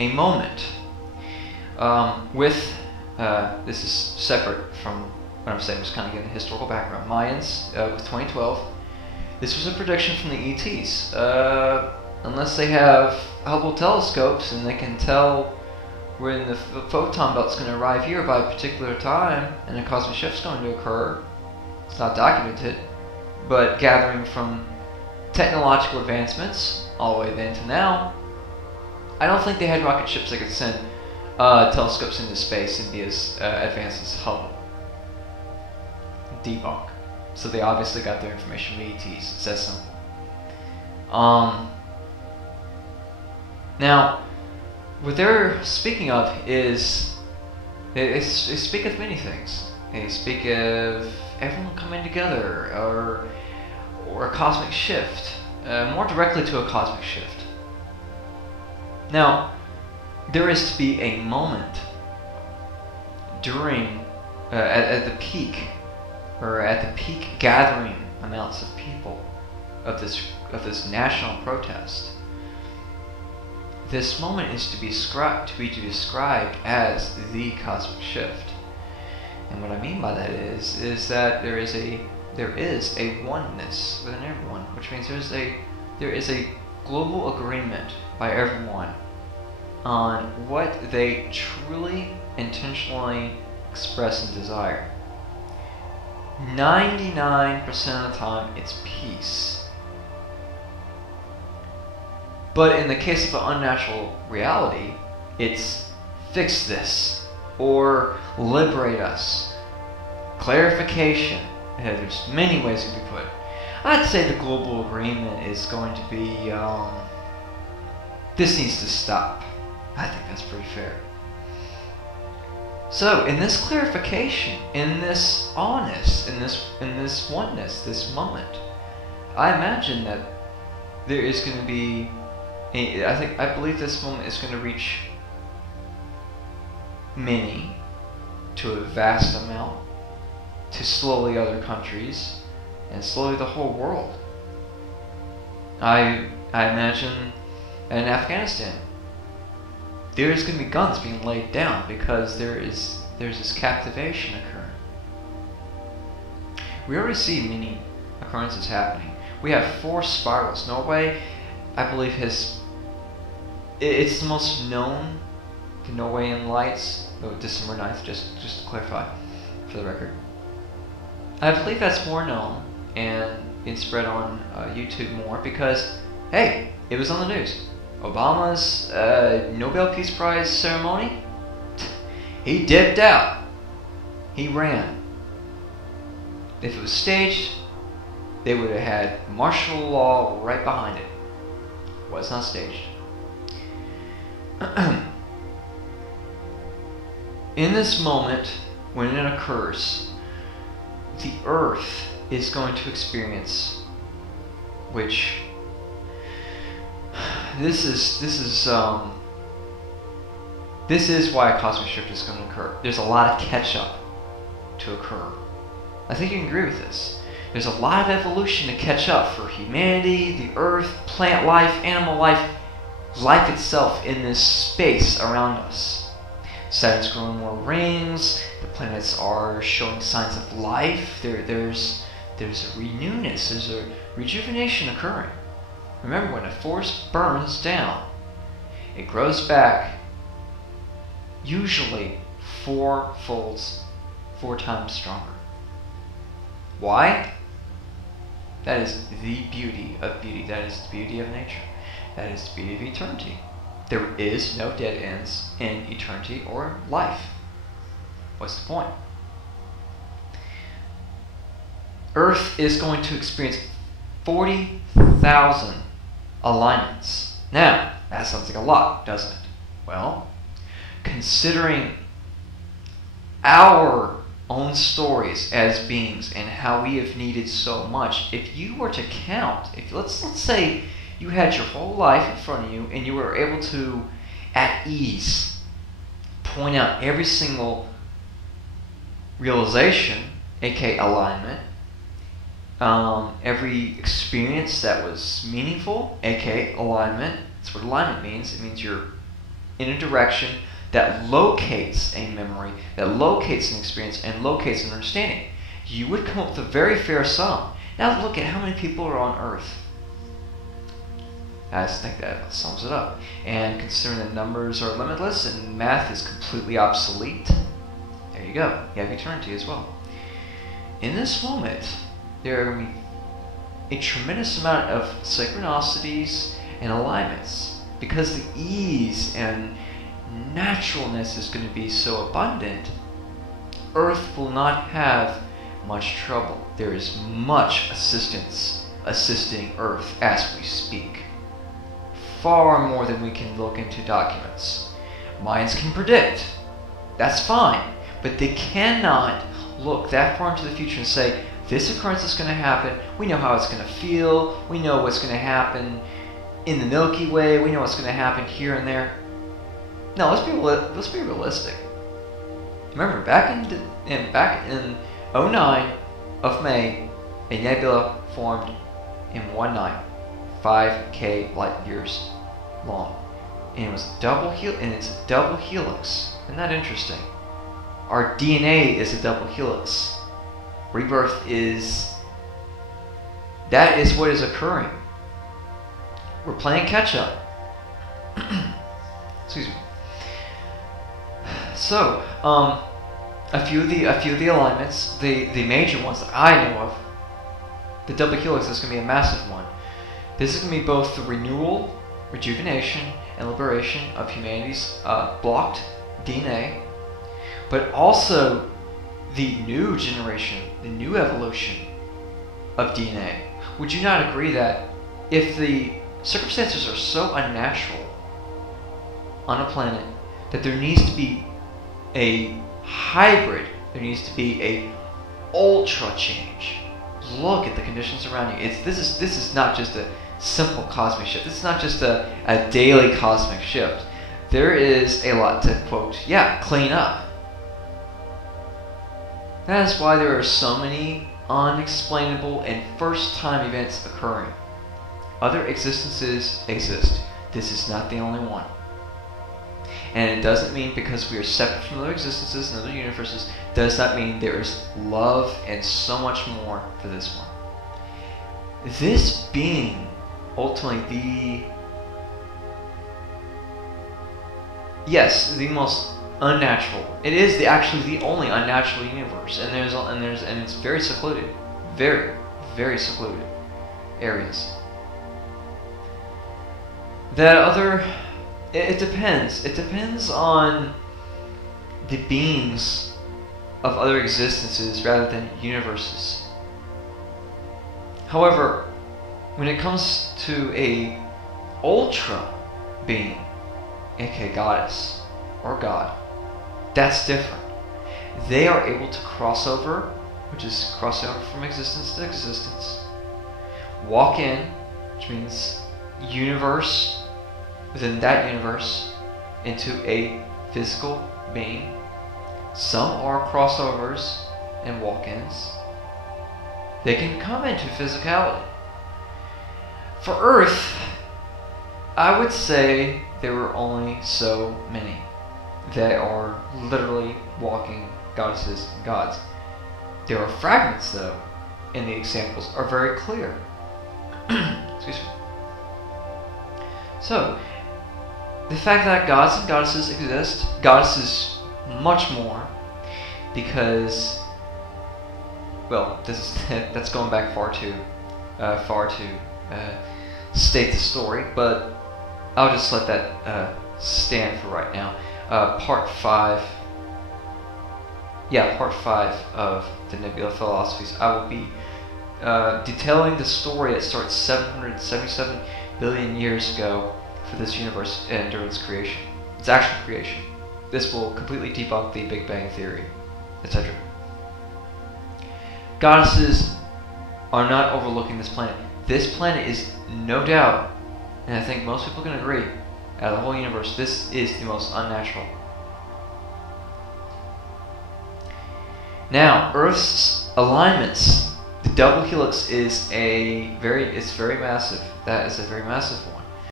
a moment this is separate from what I'm saying, just kind of giving the historical background. Mayans with 2012. This was a prediction from the ETs. Unless they have Hubble telescopes and they can tell when the photon belt's going to arrive here by a particular time and a cosmic shift's going to occur, it's not documented, but gathering from technological advancements all the way then to now, I don't think they had rocket ships that could send telescopes into space and be as advanced as Hubble. Debunk. So they obviously got their information from ETs. It's that simple. Now, what they're speaking of is they speak of many things. They speak of everyone coming together, or a cosmic shift, more directly to a cosmic shift. Now, there is to be a moment during at the peak, or at the peak gathering amounts of people of this national protest. This moment is to be described as the cosmic shift. And what I mean by that is that there is a oneness within everyone, which means there is a global agreement by everyone on what they truly, intentionally express and desire. 99% of the time, it's peace. But in the case of an unnatural reality, it's fix this, or liberate us, clarification. There's many ways it could be put. I'd say the global agreement is going to be, this needs to stop. I think that's pretty fair. So, in this clarification, in this honest, in this oneness, this moment, I imagine that there is going to be I believe this moment is going to reach many, to a vast amount, to slowly other countries, and slowly the whole world. I imagine in Afghanistan, there's going to be guns being laid down because there's this captivation occurring. We already see many occurrences happening. We have 4 spirals. Norway, I believe, it's the most known, the Norwegian lights, December 9th, just to clarify, for the record. I believe that's more known and being spread on YouTube more because, hey, it was on the news. Obama's Nobel Peace Prize ceremony, he dipped out. He ran. If it was staged, they would have had martial law right behind it. It was not staged. In this moment, when it occurs, the Earth is going to experience, which this is why a cosmic shift is going to occur. There's a lot of catch-up to occur. I think you can agree with this. There's a lot of evolution to catch up for humanity, the Earth, plant life, animal life, life itself in this space around us. Saturn's growing more rings. The planets are showing signs of life. There's a renewness. There's a rejuvenation occurring. Remember, when a forest burns down, it grows back usually 4 times stronger. Why? That is the beauty of beauty. That is the beauty of nature. That is the beauty of eternity. There is no dead ends in eternity or life. What's the point? Earth is going to experience 40,000 alignments. Now, that sounds like a lot, doesn't it? Well, considering our own stories as beings and how we have needed so much, if you were to count, let's say you had your whole life in front of you and you were able to, at ease, point out every single realization, aka alignment, every experience that was meaningful, aka alignment. That's what alignment means. It means you're in a direction that locates a memory, that locates an experience, and locates an understanding, you would come up with a very fair sum. Now look at how many people are on Earth. I just think that sums it up. And considering that numbers are limitless and math is completely obsolete, there you go. You have eternity as well. In this moment, there are going to be a tremendous amount of synchronicities and alignments, because the ease and naturalness is going to be so abundant. Earth will not have much trouble. There is much assistance assisting Earth as we speak. Far more than we can look into documents. Minds can predict. That's fine. But they cannot look that far into the future and say, this occurrence is going to happen. We know how it's going to feel. We know what's going to happen in the Milky Way. We know what's going to happen here and there. No, let's be realistic. Remember, back in 09 of May, a nebula formed in one night, 5K light years long, and it was it's a double helix. Isn't that interesting? Our DNA is a double helix. Rebirth is what is occurring. We're playing catch up. Excuse me. So, a few of the alignments, the major ones that I know of, the double helix is going to be a massive one. This is going to be both the renewal, rejuvenation, and liberation of humanity's blocked DNA, but also the new generation, the new evolution of DNA. Would you not agree that if the circumstances are so unnatural on a planet that there needs to be a hybrid, there needs to be a ultra change? Look at the conditions around you. This is not just a simple cosmic shift. This is not just a daily cosmic shift. There is a lot to, quote, clean up. That is why there are so many unexplainable and first-time events occurring. Other existences exist. This is not the only one. And it doesn't mean because we are separate from other existences and other universes, does not mean there is love and so much more for this one. This being ultimately the most unnatural. It is actually the only unnatural universe, and it's very secluded, very, very secluded areas. It depends. It depends on the beings of other existences rather than universes. However, when it comes to a ultra being, aka goddess or god, that's different. They are able to cross over, which is cross over from existence to existence, walk in, which means universe, within that universe, into a physical being. Some are crossovers and walk-ins. They can come into physicality. For Earth, I would say there were only so many that are literally walking goddesses and gods. There are fragments, though, and the examples are very clear. Excuse me. So, the fact that gods and goddesses exist, goddesses much more, because, well, that's going back far to state the story, but I'll just let that stand for right now. Part 5 of the Nebula Philosophies, I will be detailing the story that starts 777 billion years ago for this universe and during its creation. Its actual creation. This will completely debunk the Big Bang Theory, etc. Goddesses are not overlooking this planet. This planet is no doubt, and I think most people can agree, out of the whole universe, this is the most unnatural. Now, Earth's alignments, the double helix is very massive. That is a very massive one.